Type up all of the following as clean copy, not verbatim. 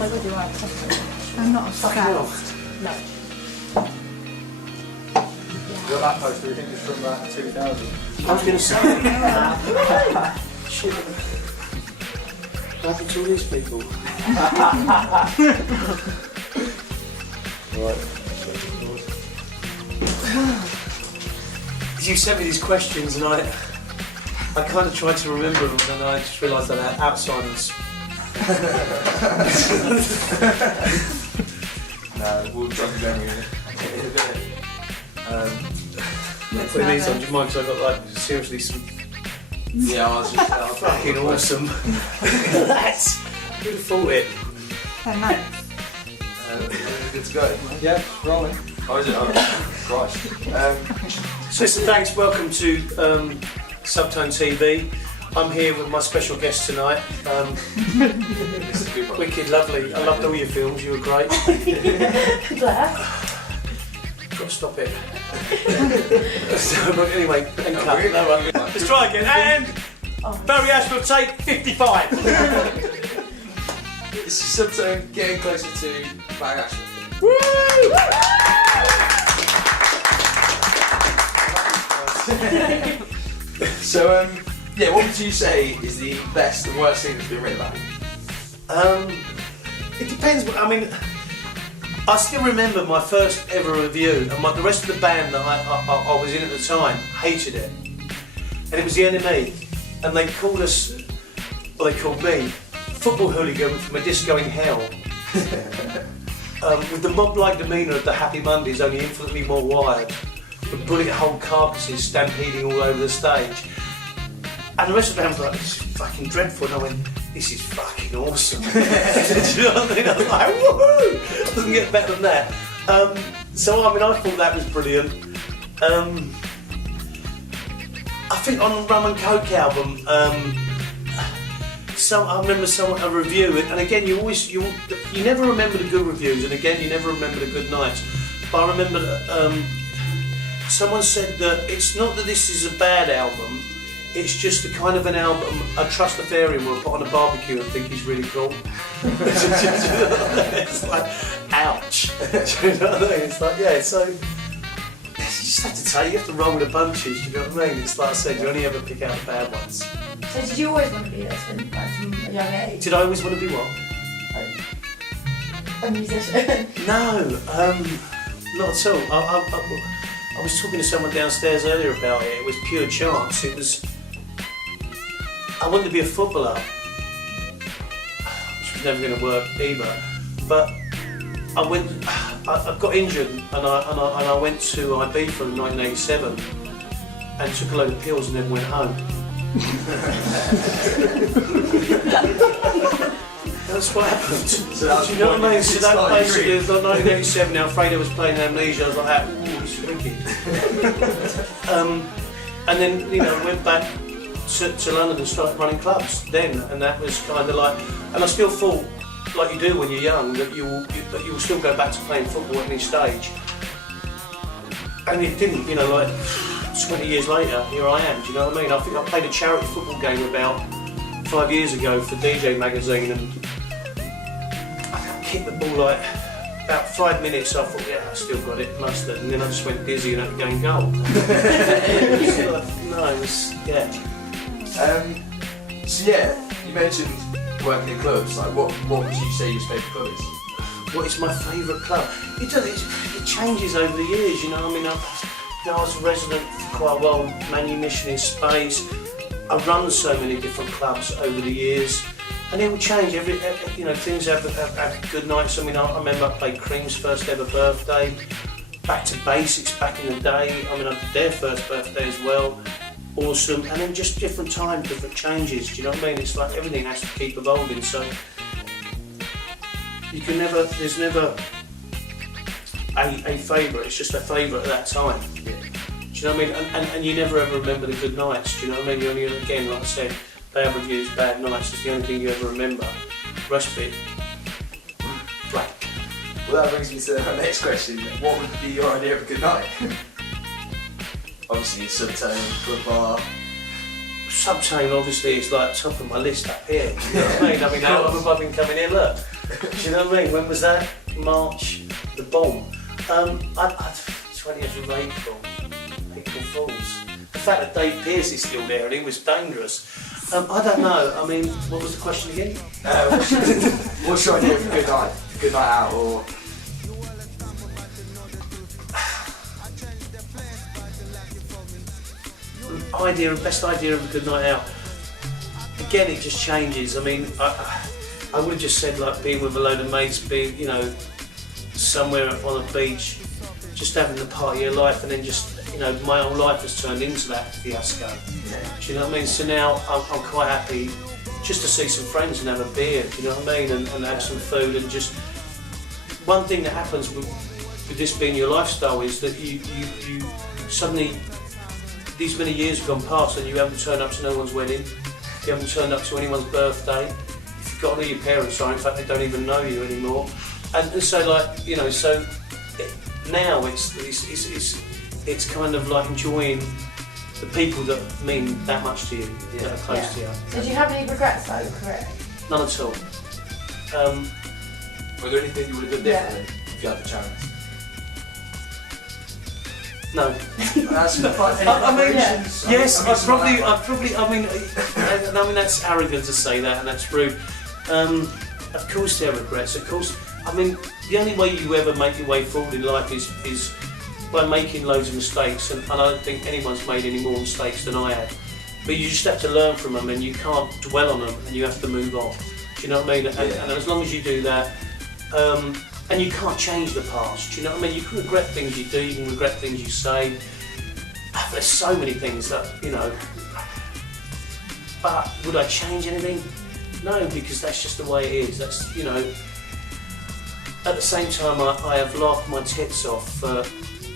my god, you are. I'm not a fan. No. Your that poster, you think it's from about 2000? I was going to say, shit, what happened to all these people? Right. You sent me these questions and I kind of tried to remember them and I just realised that they're Alzheimer's. No, we'll drug memory in a bit. Putting these on, do you mind? Because I've got like seriously some Yeah, I was just fucking awesome. That's who'd have thought it? They're nice. good to go. Yeah, it's rolling. Oh, is it? Oh, Christ. So listen, thanks, welcome to Subtone TV. I'm here with my special guest tonight. This is a good one. Wicked, lovely. I loved all your films, you were great. Claire. Got to stop it. So, but anyway, and cut. Weird. No, right. Let's try again. And Barry Ashworth, take 55. This is Subtone getting closer to Barry Ashworth. Woo! So, yeah, what would you say is the best and worst thing that's been written about? It depends. I mean, I still remember my first ever review, and the rest of the band that I was in at the time hated it, and it was the Enemy, and they called us, well, they called me, football hooligan from a disco in hell. With the mob-like demeanour of the Happy Mondays, only infinitely more wired, with bullet-hole carcasses stampeding all over the stage. And the rest of the band was like, this is fucking dreadful, and I went, this is fucking awesome. Do you know what I mean? I was like, woohoo! Doesn't get better than that. So, I mean, I thought that was brilliant. I think on the Rum and Coke album, I remember a review, and again, you never remember the good reviews, and again, you never remember the good nights. But I remember that someone said that it's not that this is a bad album, it's just a kind of an album a Trustafarian will put on a barbecue and think he's really cool. It's like, ouch. Do you know what I mean? It's like, yeah, so you just have to you have to roll with the punches, do you know what I mean? It's like I said, you only ever pick out the bad ones. So did you always want to be this from a young age? Did I always want to be what? A musician? No, not at all. I was talking to someone downstairs earlier about it. It was pure chance. It was. I wanted to be a footballer, which was never going to work either. But I got injured, and I went to Ibiza in 1987, and took a load of pills, and then went home. That's what happened. So do you know what I mean? So that basically was like 1987. Now Fredo was playing Amnesia. I was like, ooh, it's wicked. And then went back to London and started running clubs then, and that was kind of like. And I still thought, like you do when you're young, that you will still go back to playing football at any stage. And it didn't. 20 years later, here I am. Do you know what I mean? I think I played a charity football game about 5 years ago for DJ magazine, and I kicked the ball like about 5 minutes. I thought, yeah, I still got it, mustard, and then I just went dizzy and had to go and goal. So yeah, you mentioned working in clubs. Like, what would you say your favourite club is? What is my favourite club? It changes over the years. I was a resident for quite a while, manumission in space. I've run so many different clubs over the years, and it will change. Things have good nights. I remember I played Cream's first ever birthday, Back to Basics back in the day. I did their first birthday as well. Awesome. And then just different times, different changes. Do you know what I mean? It's like everything has to keep evolving. So there's never a favourite. It's just a favourite at that time. Yeah. Do you know what I mean? And you never ever remember the good nights. Do you know what I mean? You only, again, like I said, bad reviews, bad nights. It's the only thing you ever remember. The rest of it, blank. Well, that brings me to our next question. What would be your idea of a good night? Obviously, Subtone, good bar. Subtone, obviously, is like top of my list up here. Do you know what I mean? How long have I been coming here? Look, Do you know what I mean? When was that? March, the bomb. 20th of April, April Fools. The fact that Dave Pearce is still there and he was dangerous. I don't know. I mean, what was the question again? What's your idea of a good night? Good night out, or best idea of a good night out. Again, it just changes. I mean, I would have just said like being with a load of mates, being, you know, somewhere on a beach, just having the party of life, and then just, you know, my whole life has turned into that fiasco. Do you know what I mean? So now I'm quite happy just to see some friends and have a beer, do you know what I mean? And have some food, and just one thing that happens with this being your lifestyle is that you suddenly, these many years have gone past and you haven't turned up to no one's wedding, you haven't turned up to anyone's birthday, you've forgotten who your parents are, in fact they don't even know you anymore. And so, like, you know, so now it's kind of like enjoying the people that mean that much to you, that are close to you. So do you have any regrets about your career? None at all. were there anything you would have done differently if you had the chance? No. That's I mean, yes, I mean, that's arrogant to say that, and that's rude. Of course there are regrets, of course. I mean, the only way you ever make your way forward in life is by making loads of mistakes, and I don't think anyone's made any more mistakes than I have. But you just have to learn from them, and you can't dwell on them, and you have to move on. Do you know what I mean? And as long as you do that, and you can't change the past, do you know what I mean? You can regret things you do, you can regret things you say. There's so many things that, you know, but would I change anything? No, because that's just the way it is. That's, you know, at the same time I have laughed my tits off for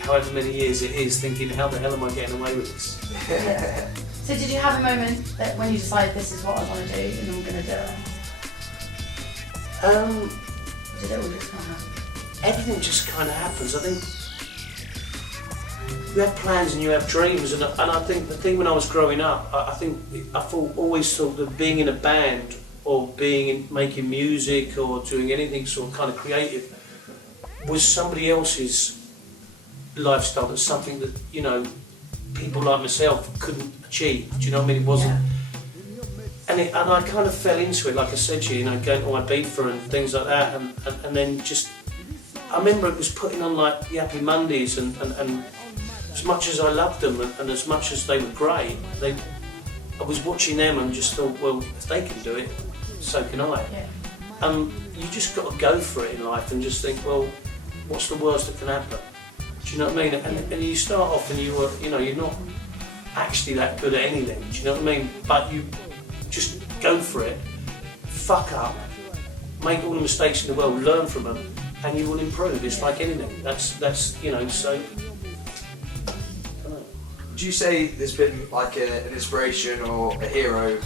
however many years it is, thinking, how the hell am I getting away with this? Yeah. So did you have a moment that when you decided this is what I want to do and I'm going to do it? Or did it all just kind of happen? Everything just kind of happens. I think you have plans and you have dreams, and I think the thing when I was growing up, I always thought that being in a band or making music or doing anything sort of kind of creative was somebody else's lifestyle. That's something that, you know, people like myself couldn't achieve. Do you know what I mean? It wasn't. Yeah. And I kind of fell into it, like I said to you, know, going to Ibiza and things like that, and then just, I remember it was putting on like the Happy Mondays, and as much as I loved them and as much as they were great, I was watching them and just thought, well, if they can do it, so can I. Yeah. You just got to go for it in life and just think, well, what's the worst that can happen? Do you know what I mean? And you start off and you're not actually that good at anything. Do you know what I mean? But you just go for it, fuck up, make all the mistakes in the world, learn from them, and you will improve. It's like anything. That's you know, so. Do you say there's been like an inspiration or a hero,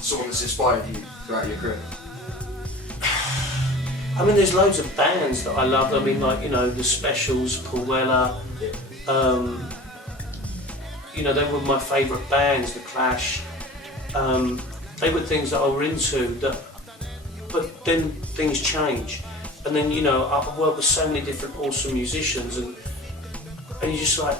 someone that's inspired you throughout your career? I mean, there's loads of bands that I love. I mean, like, you know, the Specials, Paul Weller. You know, they were my favourite bands. The Clash. They were things that I were into. But then things change, and then, you know, I've worked with so many different awesome musicians, and you just like.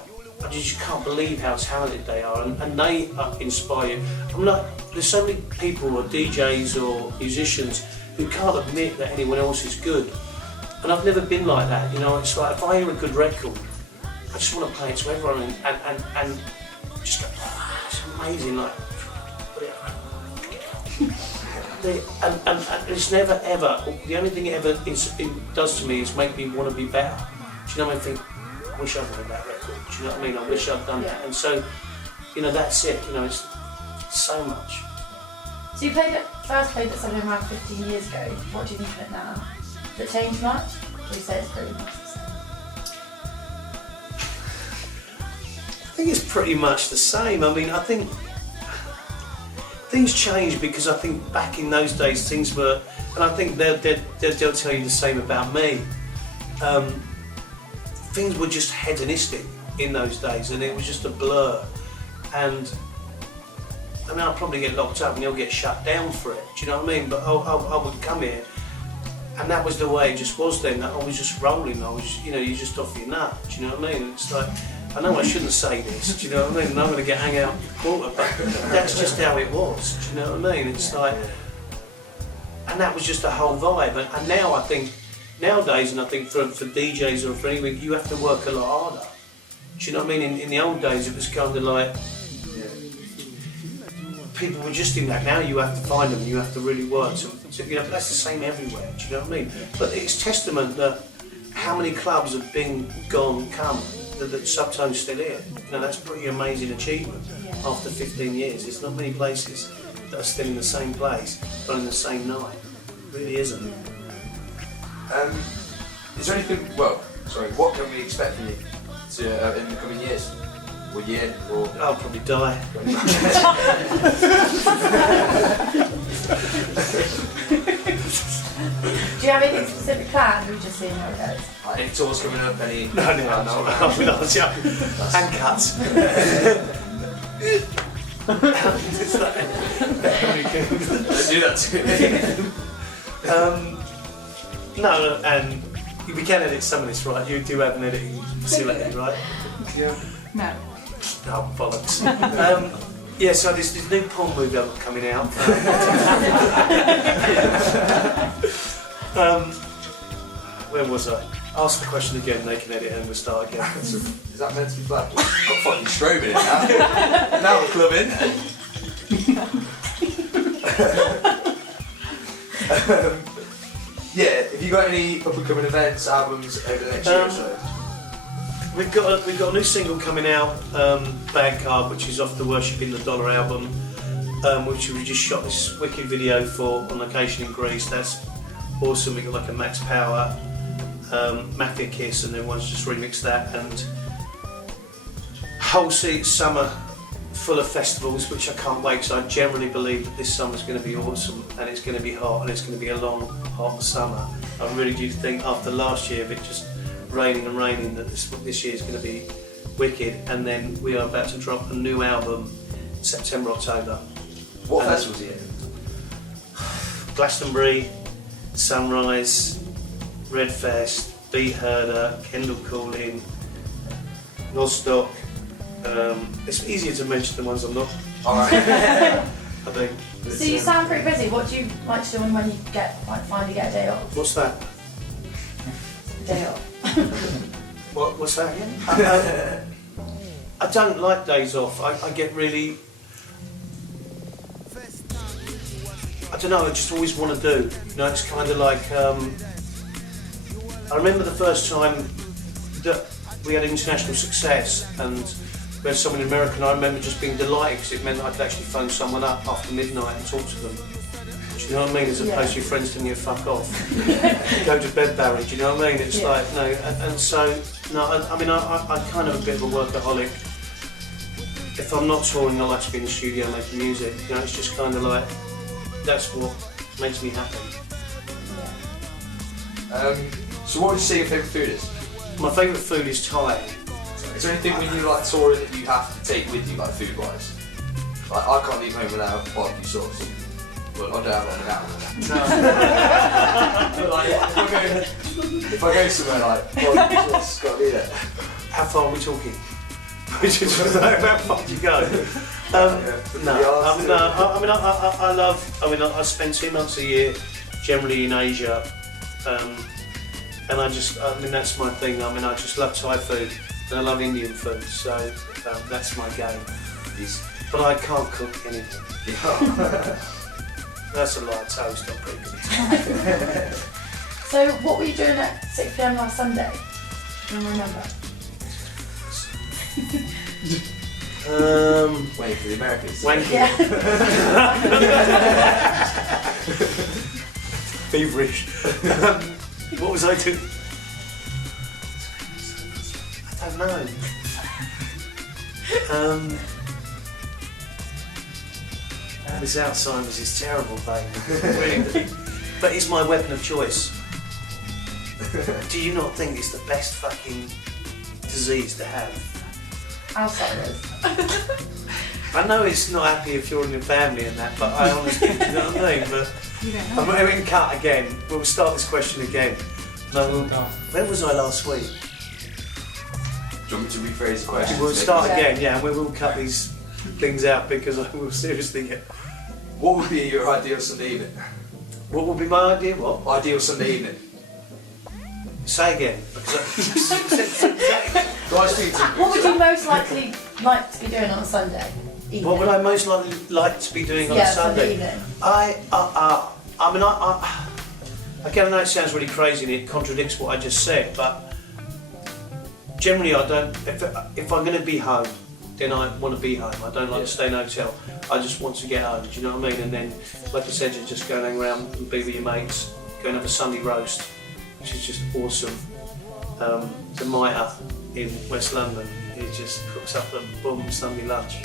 You just can't believe how talented they are, and they inspire you. I'm like, there's so many people or DJs or musicians who can't admit that anyone else is good, and I've never been like that. You know, it's like if I hear a good record, I just want to play it to everyone and just go, oh, it's amazing. Like, and it's never ever. The only thing it ever does to me is make me want to be better. Do you know what I think? I wish I'd done that record. Do you know what I mean? I wish I'd done that. And so, you know, that's it. You know, it's so much. So you first played at Cheltenham around 15 years ago. What do you think of it now? Has it changed much? Or you say it's pretty much the same? I think it's pretty much the same. I mean, I think things change because I think back in those days things were, and I think they'll tell you the same about me. Things were just hedonistic in those days, and it was just a blur. And I mean, I'll probably get locked up and you'll get shut down for it. Do you know what I mean? But I would come here And that was the way it just was then. I was just rolling. I was, you know, you're just off your nut. Do you know what I mean? It's like, I know I shouldn't say this. Do you know what I mean? And I'm going to get hung out the quarter, but that's just how it was. Do you know what I mean? It's like, and that was just the whole vibe. And now I think, nowadays, and I think for DJs or for anything, you have to work a lot harder. Do you know what I mean? In the old days, it was kind of like, people were just in that. Now you have to find them, you have to really work. So you know, that's the same everywhere, do you know what I mean? But it's testament that how many clubs have been, gone, come, that Subtone's still here. You know, that's a pretty amazing achievement after 15 years. There's not many places that are still in the same place, running the same night. It really isn't. Is there anything, what can we expect from you in the coming years? Or year, or... I'll probably die. Do you have anything specific planned, or are you just seeing how it goes? Any tours coming up? Any... No. And cuts. Don't do that to me. No, and we can edit some of this, right? You do have an editing facility, right? Yeah. No. Oh, bollocks. Yeah, so this new porn movie I've got coming out. Where was I? Ask the question again, they can edit and we'll start again. Is that meant to be black? Got fucking strobe in it now. Now we're clubbing. Yeah, have you got any up-and-coming events, albums over the next year or so? We've got a new single coming out, Bad Card, which is off the Worshipping the Dollar album, which we just shot this wicked video for on location in Greece. That's awesome. We got like a Max Power, Mafia Kiss, and everyone's just remixed that. And whole summer full of festivals, which I can't wait. So I generally believe that this summer's going to be awesome, and it's going to be hot, and it's going to be a long, hot summer. I really do think after last year of it just raining and raining that this year is going to be wicked. And then we are about to drop a new album September, October. What festivals are you in? Glastonbury, Sunrise, Redfest, Beat Herder, Kendall Calling, Nostock. It's easier to mention the ones I'm not. Alright. I think. So you sound pretty busy. What do you like to do when you finally get a day off? What's that? Day off. What's that again? I don't like days off. I get really... I don't know, I just always want to do. You know, it's kind of like... I remember the first time that we had international success and we had someone in America, and I remember just being delighted because it meant that I could actually phone someone up after midnight and talk to them. Do you know what I mean? As opposed to your friends telling you to fuck off. Go to bed, Barry. Do you know what I mean? It's like, no, and so, no, I mean, I'm kind of a bit of a workaholic. If I'm not touring, I like to be in the studio making music. You know, it's just kind of like, that's what makes me happy. So what would you say your favourite food is? My favourite food is Thai. Is there anything when you like touring that you have to take with you, like food wise? Like I can't leave home without barbecue sauce. Well, I don't have one without one. But like, if I go somewhere like barbecue sauce, it's got to be there. How far are we talking? How far do you go? I spend 2 months a year generally in Asia, and that's my thing. I mean, I just love Thai food and I love Indian food, so that's my game. But I can't cook anything. That's a lot of toast, I'm pretty good. So what were you doing at 6 PM last Sunday? Do you remember? Wait for the Americans. Wanking. Yeah. Feverish. What was I doing? I don't know. This Alzheimer's is terrible, babe. Really. But it's my weapon of choice. Do you not think it's the best fucking disease to have? Alzheimer's. I know it's not happy if you're in your family and that, but I honestly, you know what I mean? But You don't I'm know. going to cut again. We'll start this question again. No, where was I last week? Do you want me to rephrase the question? We'll start Yeah. again, yeah, and we will cut these things out because I will seriously get. What would be your ideal Sunday evening? What would be my idea? What? Ideal Sunday evening. Say again. Because Do I speak to What would you most likely like to be doing on a Sunday evening? what would I most likely like to be doing on Yeah, a Sunday? evening. Again, I know it sounds really crazy and it contradicts what I just said, but generally I don't. If I'm going to be home, then I want to be home. I don't like to stay in a hotel. I just want to get home. Do you know what I mean? And then, like I said, you're just going around and be with your mates, go and have a Sunday roast, which is just awesome. The Mitre in West London, it just cooks up a boom Sunday lunch,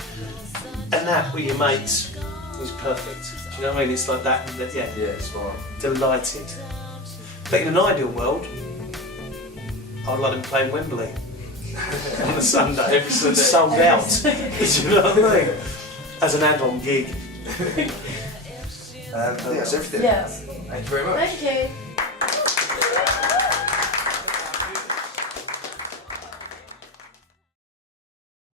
and that with your mates is perfect. Do you know what I mean? It's like that. Yeah. Yeah, it's fine. Delighted. But in an ideal world, I'd like to play in Wembley on a Sunday. Every Sunday. Sold out. Do you know what I mean? As an add-on gig. I think that's everything. Yes. Thank you very much. Thank you.